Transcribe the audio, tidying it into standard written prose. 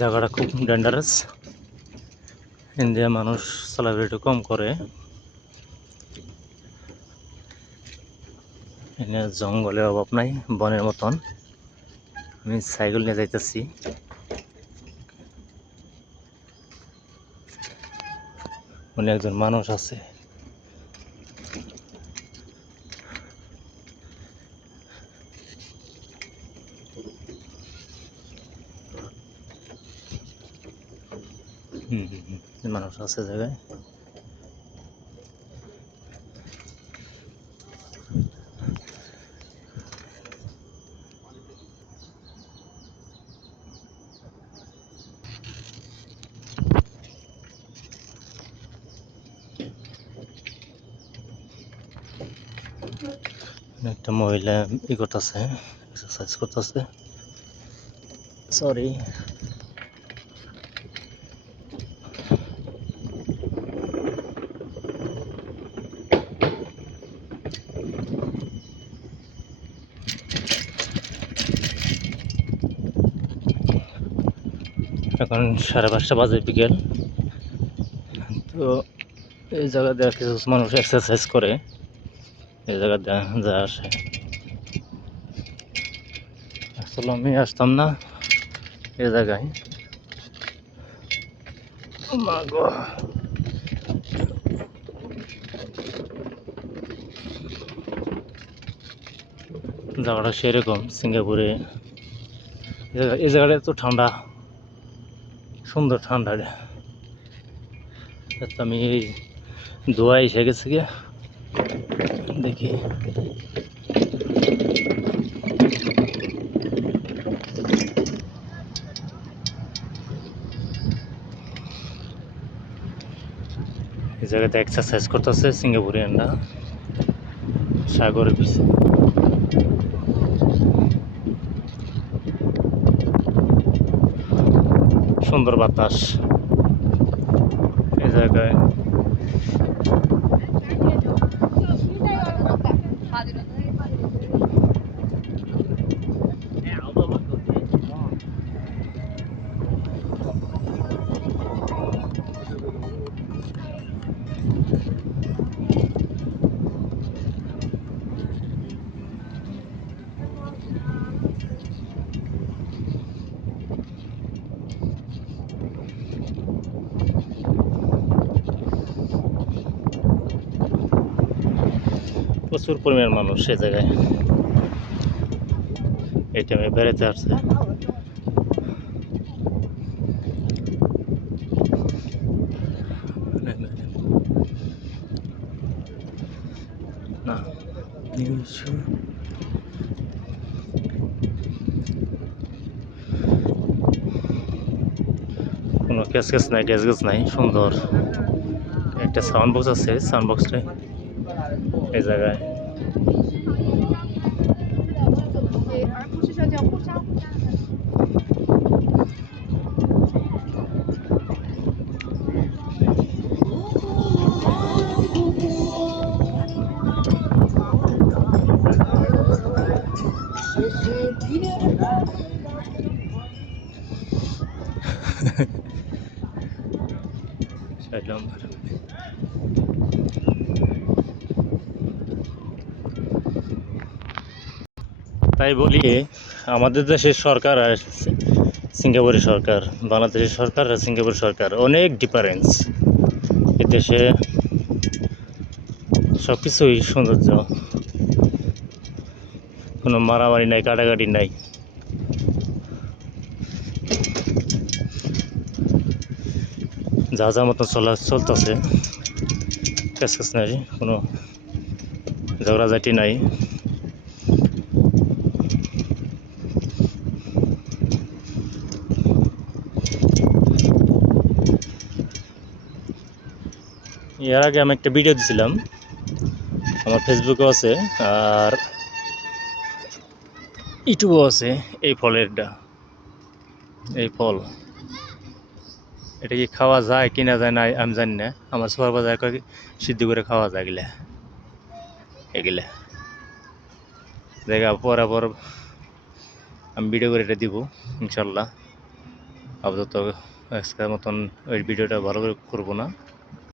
জায়গাটা খুব dangerous. India মানুষ চলাফেরা একটু কম করে। এখানে জঙ্গলের অভাব নাই, বনের মতন। আমি সাইকেল নিয়ে যাইতেছি। মানে একজন মানুষ আছে। মানুষ আছে জায়গায়। একটা মহিলা ই করতেছে, এক্সারসাইজ করতেছে। সরি। এখন 5:30 বাজে, বিকেল। তো এই জায়গাতে কিছু মানুষ এক্সারসাইজ করে, এই জায়গাতে যা আসে। আসলে আমি আসতাম না এই জায়গায়। মা গো, জায়গাটা সেরকম সিঙ্গাপুরে। এই জায়গাটা এত ঠান্ডা, সুন্দর ঠান্ডা। আমি ধোয়া এসে গেছি গিয়ে, দেখি। এই জায়গাতে এক্সারসাইজ করতেছে সিঙ্গাপুরিয়ানরা সাগরের পিছে। সুন্দর বাতাস এই জায়গায়। প্রচুর পরিমাণ মানুষ সে জায়গায় এই টাইমে বেড়াতে আসছে। না, কোনো ক্যাচ নাই, গ্যাস নাই। সুন্দর একটা সাউন্ড বক্স আছে, সাউন্ড বক্সটা এই জায়গায়। তাই বলি, আমাদের দেশের সরকার আর সিঙ্গাপুরের সরকার, বাংলাদেশের সরকার আর সিঙ্গাপুরের সরকার অনেক ডিফারেন্স। এ দেশে সব কিছুই সৌন্দর্য, কোনো মারামারি নাই, কাটাকাটি নাই। যা যা মতো চলতেছে, কাজ নাই, কোনো ঝগড়াঝাটি নাই। এর আগে আমি একটা ভিডিও দিছিলাম, আমার ফেসবুকেও আছে আর ইউটিউবেও আছে। এই ফলেরটা, এই ফল এটা কি খাওয়া যায় কিনা যায় না আমি জানি না। আমার সুপারভাইজার কয় সিদ্ধ করে খাওয়া যায় এগুলা জায়গা পর আমি ভিডিও করে এটা দিব ইনশাল্লাহ। আপাতত আজকের মতন ওই ভিডিওটা ভালো করে করবো না।